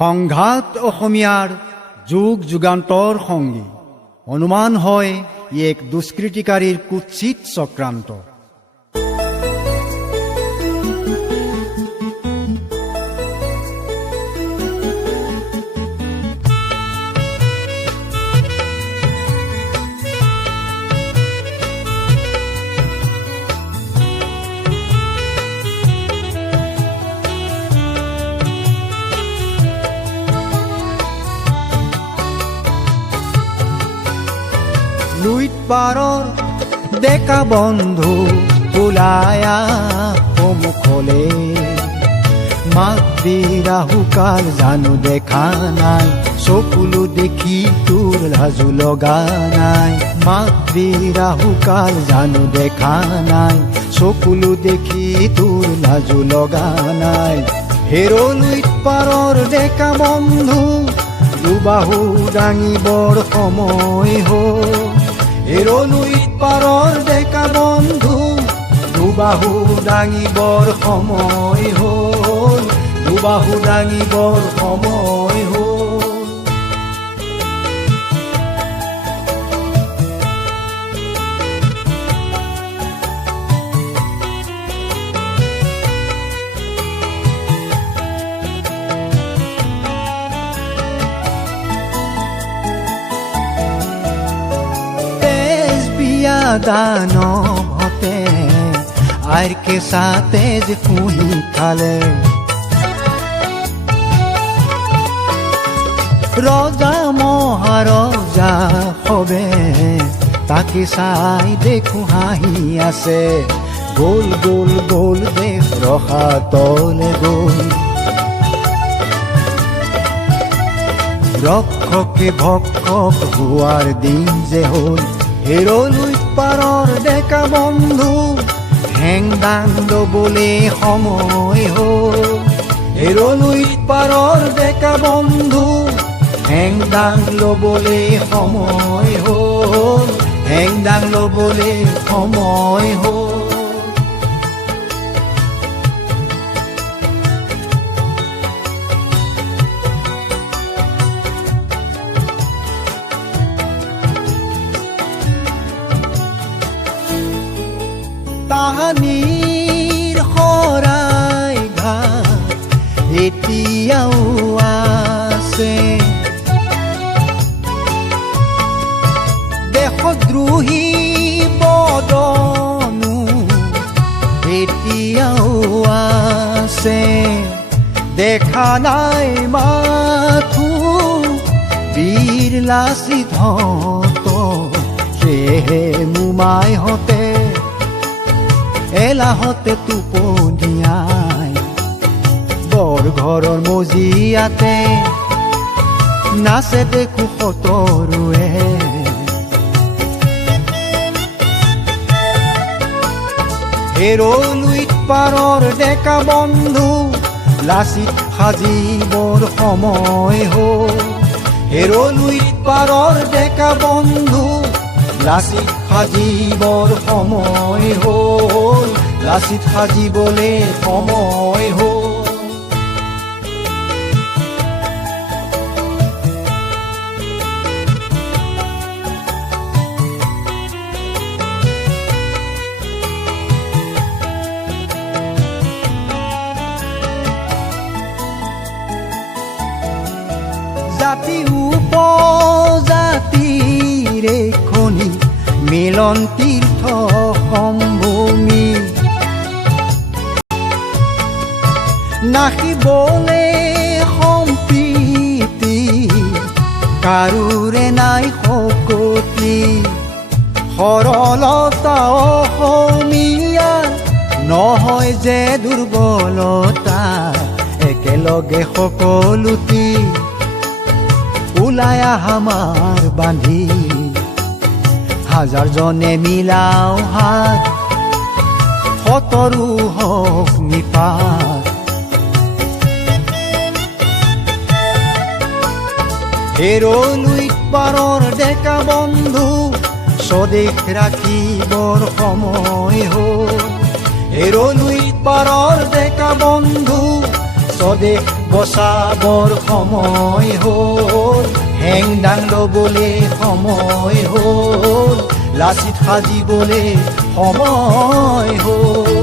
সংঘাত অসমীয়াৰ যুগ যুগান্তৰ সংগী। অনুমান হয় ই এক দুষ্কৃতিকাৰীৰ কুৎসিত চক্ৰান্ত। লুইত পাৰৰ ডেকা বন্ধু ওলায়া সন্মুখলে, মাতৃ ৰাহুকাল জানো দেখা নাই, চকুলো দেখি তোৰ লাজু লগা নাই। মাতৃ ৰাহুকাল জানো দেখা নাই, চকুলো দেখি তোৰ লাজু লগা নাই। হেৰ লুইত পাৰৰ ডেকা বন্ধু দুবাহু দাঙিবৰ সময় হ'ল। হেৰ লুইত পাৰৰ ডেকা বন্ধু দুবাহু দাঙিবৰ সময় হ'ল, দুবাহু দাঙিবৰ সময় হ'ল। দানৱতে আইৰ কেঁচাতে যে পুহি খালে, ৰজা মহাৰজা সবে তাকে চাই দেখো হাঁহি আছে। গোল গোল গোল দেশ ৰখা তলে গ'ল, ৰক্ষকে ভক্ষক হোৱাৰ দিন যে হ'ল। হেৰ লুইত পাৰৰ ডেকা বন্ধু হেংদাং ল'বলে সময় হ'ল। হেৰ লুইত পাৰৰ ডেকা বন্ধু হেংদাং ল'বলে সময় হ'ল, হেংদাং ল'বলে সময় হ'ল। তাহানিৰ শৰাই ঘাট এতিয়াও আছে, দেশদ্ৰোহী বদনো এতিয়াও আছে। দেখা নাই মাথো বীৰ লাচিত হতক, সেয়েহে মোমাইহঁতে এলাহতে টোপনিয়াই বৰ ঘৰৰ মজিয়াতে নাচে দেখো সতৰুৱে। হেৰ লুইত পাৰৰ ডেকা বন্ধু লাচিত সাজিবৰ সময় হ'ল। হেৰ লুইত পাৰৰ ডেকা বন্ধু লাচিত সাজিবৰ সময় হ'ল, লাচিত সাজিবলে সময় হ'ল। জাতি উপজাতিৰে খনি মিলন তীৰ্থ সম্ভূমি, নাহিবলে সম্প্ৰীতি কাৰোৰে নাই শকতি। সৰলতা অসমীয়া নহয় যে দুৰ্বলতা, একেলগে সকলোটি ওলাই আমাৰ বান্ধি হাজাৰজনে মিলাও হাত, সতৰো হওক নিপাত। হেৰ লুইত পাৰৰ ডেকা বন্ধু স্বদেশ ৰাখিবৰ সময় হ'ল। হেৰ লুইত পাৰৰ ডেকা বন্ধু স্বদেশ বচাবৰ সময় হ'ল হেংদাং ল'বলৈ সময় হ'ল লাচিত সাজিবলৈ সময় হ'ল